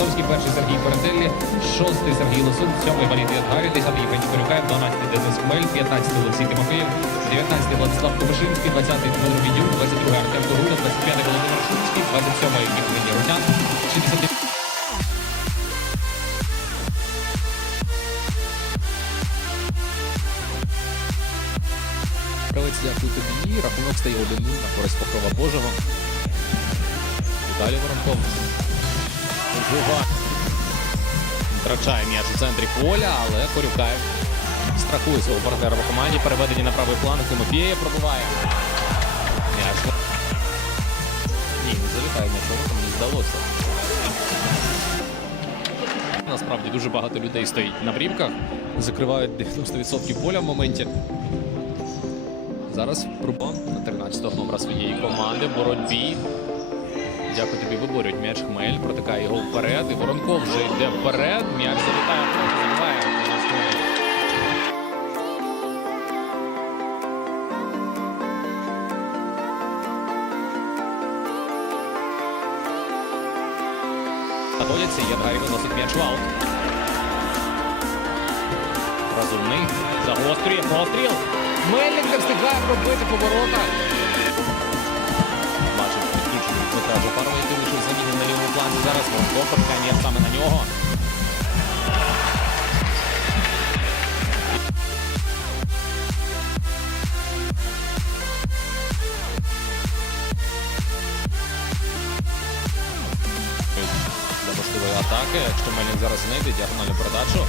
Олег перший Сергій Перетеллі, шостий Сергій Лосук, сьомий Валерій Ядгарі, десятий Євгеній Корюкаєв, дванадцятий Денис Хмель, п'ятнадцятий Олексій Тимофєєв, дев'ятнадцятий Владислав Кобишинський, двадцятий Дмитро Відюк, двадцять другий Артем Когуля, двадцять п'ятий Володимир Шумський, двадцять сьомий Євгеній Рудян, шістдесятий Кравець, дякую тобі. Рахунок стає 1-0 на користь покрова Божого. Далі Воронков. Жува. Втрачає м'яч у центрі поля, але Корюкаєв страхує свого партнера по команді. Переведення на правий план. Тимофєєв пробиває. М'яч. Ні, не залітає м'яч, мені здалося. Насправді дуже багато людей стоїть на брівках, закривають 90% поля в моменті. Зараз Прубон на 13-го номера своєї команди в боротьбі. Дякую тобі, виборюють м'яч Хмель, протикає його вперед. І Воронков вже йде вперед. М'яч залітає Хмель. Знаходяться, виносить м'яч в. Розумний. Загострює. Постріл. Мельник не встигає пробити поворота. Плані. Зараз Воронков протикає саме на нього. Можливої атаки, якщо Мельник зараз знайде діагональну передачу,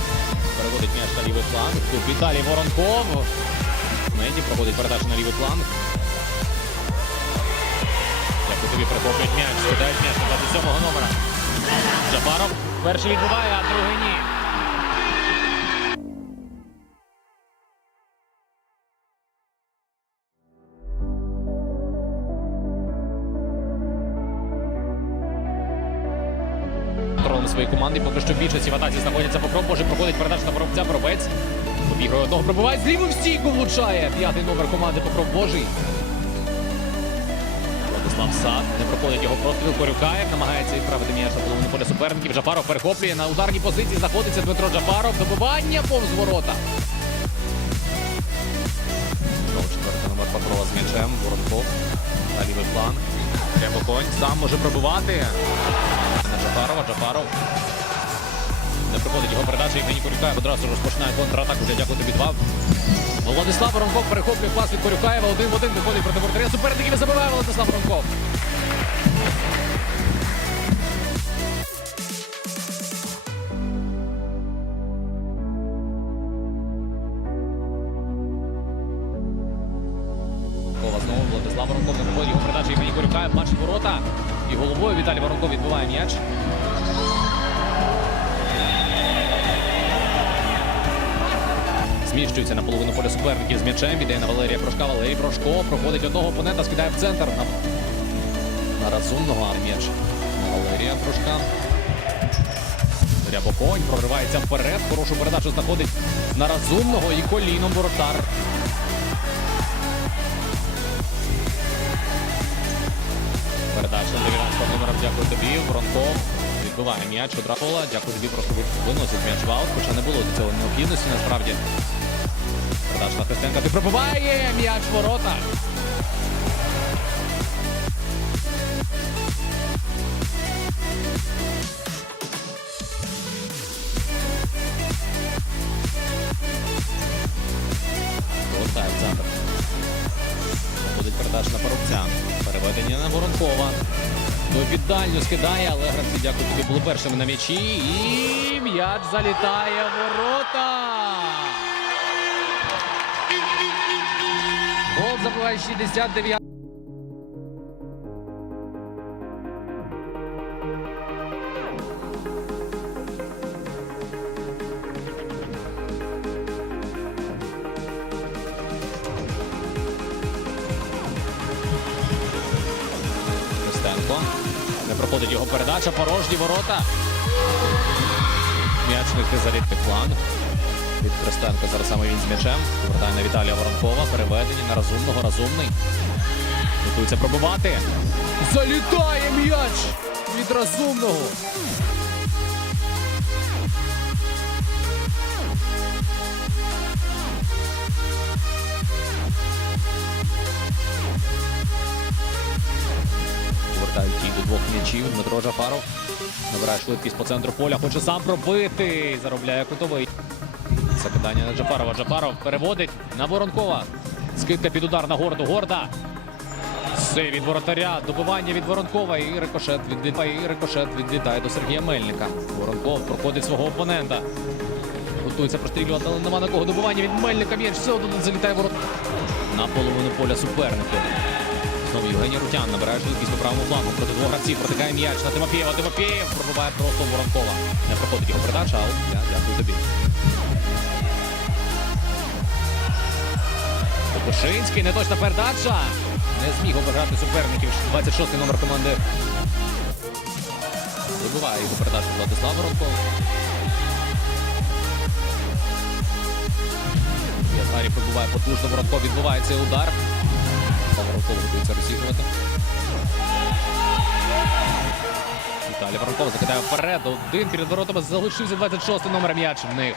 переводить м'яч на лівий фланг. Тут Віталій Воронков. Неді проводить передачу на лівий фланг. Тобі прихоплюють м'яч, скидають м'яч на 27-го номера. Джапаров перший відбиває, а другий ні. Трон своєї команди. Поки що більшості в атаці знаходяться покров. Боже, проходить передача на Боровця. Боровець. Обігрує одного, пробиває. Зліво в стійку влучає. П'ятий номер команди Покров Божий. Владислав Сад. Не проходить його простріл. Корюкаєв. Намагається відправити м'яч на половину поля суперників. Жапаров перехоплює. На ударній позиції знаходиться Дмитро Джапаров. Добивання повз ворота. Четверта номер Покрова з м'ячем. Воронков. На лівий фланг. Прямо конь. Сам може пробивати. На Джапарова. Джапаров. Не проходить його передача. Євгеній Корюкаєв одразу розпочинає контратаку. Вже дякую тобі два. Владислав Воронков перехоплює пас від Корюкаєва. Один в один виходить проти вратаря. Суперників і забиває Владислав Воронков. Владислав Воронков не проходить його передача. Євгеній Корюкаєв бачить ворота. І головою Віталій Воронков відбиває м'яч. Зміщується на половину поля суперників з м'ячем. Віддає на Валерія Прошка. Валерій Прошко проходить одного опонента, скидає в центр на, на розумного м'яч. Валерія Прошка. Рябоконь проривається вперед. Хорошу передачу знаходить на розумного і коліном воротар. Передача 19 номером. Дякую тобі. Воронков відбиває м'яч одразу. Дякую тобі. Просто виносить м'яч в аут, хоча не було до цього необхідності насправді. Передача на Христенка. Ти пробиває м'яч ворота. Повертає в центр. Буде передача на Парубця. Переведення на Воронкова. До піддальню скидає, але гравці, дякую тобі, були першими на м'ячі. І м'яч залітає в ворота. Гол забиває 69. Костенко. Не проходить його передача. Порожні ворота. М'яч не залітний план. Христенко зараз саме він з м'ячем. Повертає на Віталія Воронкова. Переведені на розумного, розумний. Готується пробивати. Залітає м'яч від розумного. Повертають її до двох м'ячів. Дмитро Жафаров набирає швидкість по центру поля. Хоче сам пробити. Заробляє котовий. Закидання на Джафарова. Джафаров переводить на Воронкова. Скидка під удар на горду. Горда. Все від воротаря. Добивання від Воронкова. І рикошет відлітає. І рикошет відлітає до Сергія Мельника. Воронков проходить свого опонента. Готується прострілювати, але нема на кого добивання від Мельника. М'яч все одно залітає ворот. На половину поля суперників. Знову Євгеній Рутян набирає швидкість по правому флангу проти двох гравців. Протикає м'яч на Тимофєва. Тимофєєв пробиває просто Воронкова. Не проходить його передача, а от я дякую тобі. Копишинський, неточна передача. Не зміг обіграти суперників. 26-й номер команди. Вибиває його передачу Владислав Воронков. Язгарі пробиває потужно. Воронков відбуває цей удар. Воронков готується розігрувати. Віталій Воронков закидає вперед. Один перед воротами залишився 26-й номер м'яч в них.